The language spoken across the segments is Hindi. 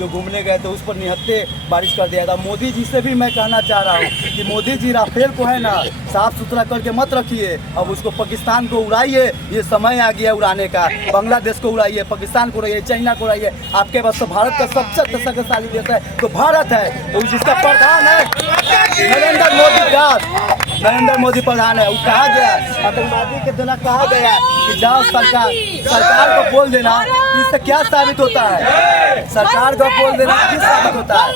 जो घूमने गए थे उस पर निहत्थे बारिश कर दिया था। मोदी जी से भी मैं कहना चाह रहा हूँ कि मोदी जी राफेल को है ना साफ सुथरा करके मत रखिए, अब उसको पाकिस्तान को उड़ाइए। ये समय आ गया उड़ाने का। बांग्लादेश को उड़ाइए, पाकिस्तान को उड़ाइए, चाइना को उड़ाइए। आपके पास तो भारत का सबसे शक्तिशाली देश है तो भारत है, तो जिसका प्रधान है नरेंद्र मोदी दास। नरेंद्र मोदी प्रधान है। वो कहा गया आतंकवादी के द्वारा कहा गया कि जाओ सरकार को बोल देना। इससे क्या साबित होता है? सरकार को बोल देना किस साबित होता है?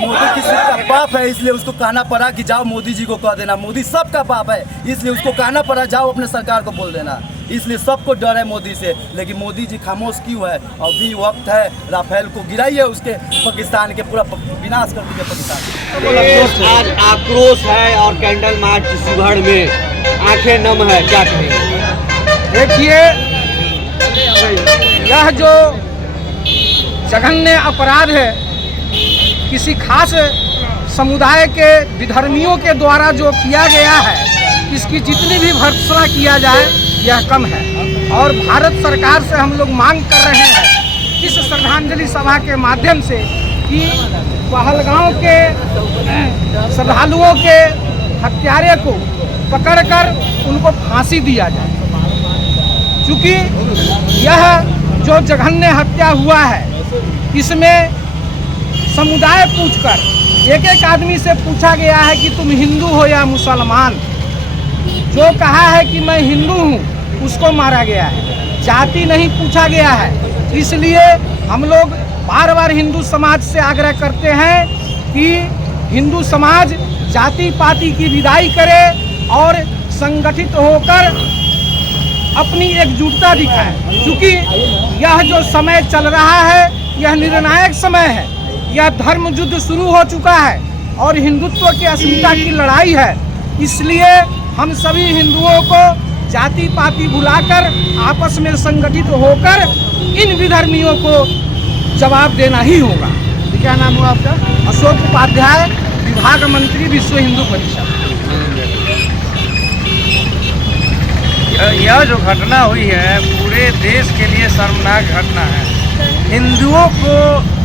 मोदी किसी का बाप है, इसलिए उसको कहना पड़ा कि जाओ मोदी जी को कह देना। मोदी सबका बाप है, इसलिए उसको कहना पड़ा जाओ अपने सरकार को बोल देना। इसलिए सबको डर है मोदी से, लेकिन मोदी जी खामोश क्यों है? अभी वक्त है, राफेल को गिराइए, उसके पाकिस्तान के पूरा विनाश कर दीजिए पाकिस्तान। आज आक्रोश है और कैंडल मार्च शिवहर में आंखें नम है, क्या कहेंगे? देखिए, यह जो जघन्य अपराध है किसी खास समुदाय के विधर्मियों के द्वारा जो किया गया है, इसकी जितनी भी भर्त्सना किया जाए यह कम है। और भारत सरकार से हम लोग मांग कर रहे हैं इस श्रद्धांजलि सभा के माध्यम से कि पहलगांव के श्रद्धालुओं के हत्यारे को पकड़कर उनको फांसी दिया जाए, क्योंकि यह जो जघन्य हत्या हुआ है इसमें समुदाय पूछकर एक एक आदमी से पूछा गया है कि तुम हिंदू हो या मुसलमान। जो कहा है कि मैं हिंदू हूँ उसको मारा गया है, जाति नहीं पूछा गया है। इसलिए हम लोग बार बार हिंदू समाज से आग्रह करते हैं कि हिंदू समाज जाति पाति की विदाई करे और संगठित होकर अपनी एकजुटता दिखाए, क्योंकि यह जो समय चल रहा है यह निर्णायक समय है। यह धर्म युद्ध शुरू हो चुका है और हिंदुत्व की अस्मिता की लड़ाई है। इसलिए हम सभी हिंदुओं को जाति पाति भुलाकर आपस में संगठित होकर इन विधर्मियों को जवाब देना ही होगा। क्या नाम हुआ आपका? अशोक उपाध्याय, विभाग मंत्री, विश्व हिंदू परिषद। यह जो घटना हुई है पूरे देश के लिए शर्मनाक घटना है। हिंदुओं को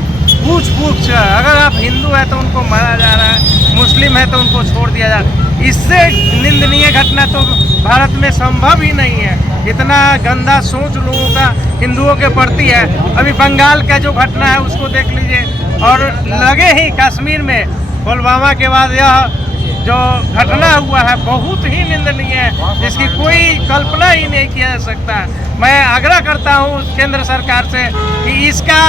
पूछ अगर आप हिंदू हैं तो उनको मारा जा रहा है, मुस्लिम है तो उनको छोड़ दिया जा रहा है। इससे निंदनीय घटना तो भारत में संभव ही नहीं है। इतना गंदा सोच लोगों का हिंदुओं के प्रति है। अभी बंगाल का जो घटना है उसको देख लीजिए, और लगे ही कश्मीर में पुलवामा के बाद यह जो घटना हुआ है बहुत ही निंदनीय है, जिसकी कोई कल्पना ही नहीं किया जा सकता। मैं आग्रह करता हूँ केंद्र सरकार से कि इसका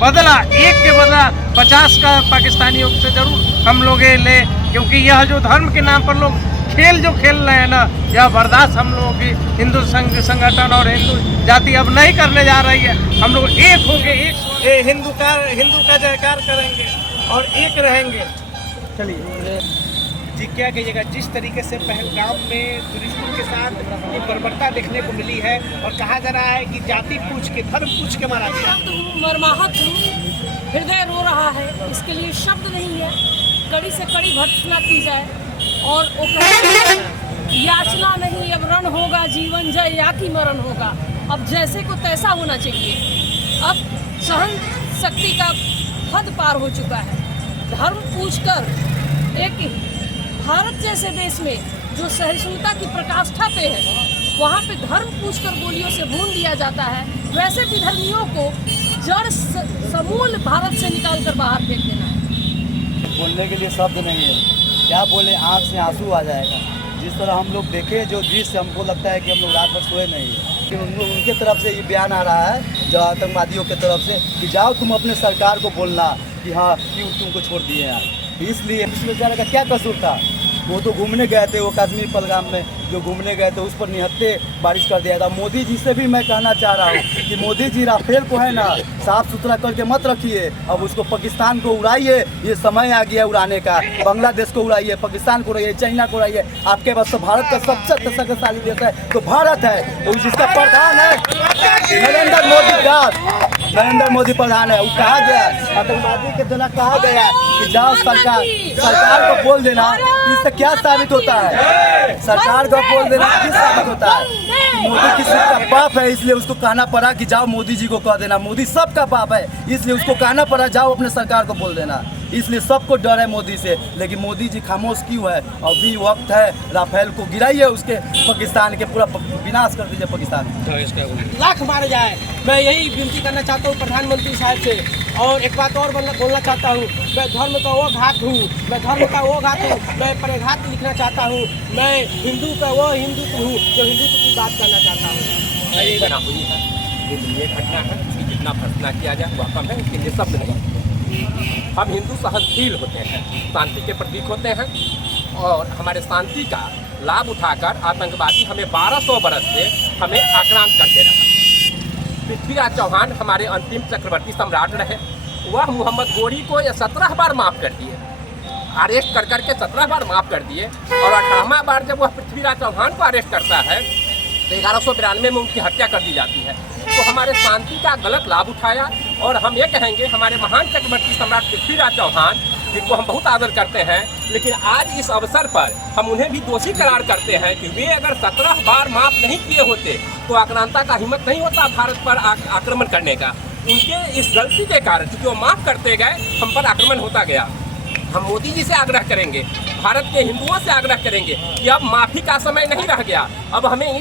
बदला, एक के बदला 50 का पाकिस्तानियों से जरूर हम लोग ले, क्योंकि यह जो धर्म के नाम पर लोग खेल जो खेल रहे हैं ना, यह बर्दाश्त हम लोगों की हिंदू संगठन और हिंदू जाति अब नहीं करने जा रही है। हम लोग एक होंगे, एक हिंदू का जयकार करेंगे और एक रहेंगे। चलिए जी, क्या कहिएगा जिस तरीके से पहलगाम में टूरिस्टों के साथ ये बर्बरता देखने को मिली है और कहा जा रहा है कि जाति पूछ के, धर्म पूछ के मारा गया। मर्माहत हूँ, हृदय रो रहा है, इसके लिए शब्द नहीं है। कड़ी से कड़ी भर्त्सना की जाए और याचना नहीं, अब रण होगा जीवन जय या की मरण होगा। अब जैसे को तैसा होना चाहिए। अब सहन शक्ति का हद पार हो चुका है। धर्म पूछकर एक भारत जैसे देश में जो सहिष्णुता की प्रकाष्ठा पे है, वहाँ पे धर्म पूछकर गोलियों से भून दिया जाता है। वैसे विधर्मियों को जड़ समूल भारत से निकाल कर बाहर फेंक देना है। बोलने के लिए शब्द नहीं है, क्या बोले, आँख से आंसू आ जाएगा। जिस तरह हम लोग देखे जो दृश्य, हमको लगता है कि हम लोग रात भर सोए नहीं है। उनके तरफ से ये बयान आ रहा है जो आतंकवादियों की तरफ से कि जाओ तुम अपने सरकार को बोलना कि हाँ क्यों तुमको छोड़ दिए यार। इसलिए इस बेचारे का क्या कसूर था? वो तो घूमने गए थे, वो कश्मीर पहलगाम में जो घूमने गए थे उस पर निहत्थे बारिश कर दिया था। मोदी जी से भी मैं कहना चाह रहा हूँ कि मोदी जी राफेल को है ना साफ सुथरा करके मत रखिए, अब उसको पाकिस्तान को उड़ाइए। ये समय आ गया उड़ाने का। बांग्लादेश को उड़ाइए, पाकिस्तान को उड़ाइए, चाइना को उड़ाइए। आपके पास तो भारत का सबसे शक्तिशाली देश है तो भारत है, तो जिसका प्रधान है नरेंद्र मोदी दास। नरेंद्र मोदी प्रधान है। वो कहा गया आतंकवादी के द्वारा कहा गया कि जाओ सरकार को बोल देना। इससे क्या साबित होता है? सरकार को बोल देना किस साबित होता है? मोदी किसी का बाप है, इसलिए उसको कहना पड़ा कि जाओ मोदी जी को कह देना। मोदी सबका बाप है, इसलिए उसको कहना पड़ा जाओ अपने सरकार को बोल देना। इसलिए सबको डर है मोदी से, लेकिन मोदी जी खामोश क्यों है? अभी वक्त है, राफेल को गिराइए, उसके पाकिस्तान के पूरा विनाश कर दीजिए पाकिस्तान। लाख मारे जाए। मैं यही विनती करना चाहता हूँ प्रधानमंत्री साहब से, और एक बात और बोलना चाहता हूँ। मैं धर्म का वो घात हूँ, मैं धर्म का वो घात हूँ, मैं परिघात लिखना चाहता हूँ। मैं हिंदू का वो हिंदुत्व हूँ जो हिंदुत्व की बात करना चाहता हूँ। बना हुई है, ये घटना है, इसकी जितना भर्त्सना किया जाए वह कम है, इसके लिए सब नहीं। हम हिंदू सहनशील होते हैं, शांति के प्रतीक होते हैं, और हमारे शांति का लाभ उठाकर आतंकवादी हमें 1200 बरस से हमें आक्रांत करते रहा। पृथ्वीराज चौहान हमारे अंतिम चक्रवर्ती सम्राट रहे, वह मोहम्मद गोरी को 17 बार माफ़ कर दिए, अरेस्ट कर करके 17 बार माफ़ कर दिए, और 18वां बार जब वह पृथ्वीराज चौहान को अरेस्ट करता है तो 1192 में उनकी हत्या कर दी जाती है। तो हमारे शांति का गलत लाभ उठाया, और हम ये कहेंगे हमारे महान चक्रवर्ती सम्राट पृथ्वीराज चौहान, जिनको हम बहुत आदर करते हैं, लेकिन आज इस अवसर पर हम उन्हें भी दोषी करार करते हैं कि वे अगर 17 बार माफ़ नहीं किए होते तो आक्रांता का हिम्मत नहीं होता भारत पर आक्रमण करने का। उनके इस गलती के कारण, क्योंकि वो माफ़ करते गए, हम पर आक्रमण होता गया। हम मोदी जी से आग्रह करेंगे, भारत के हिंदुओं से आग्रह करेंगे कि अब माफ़ी का समय नहीं रह गया, अब हमें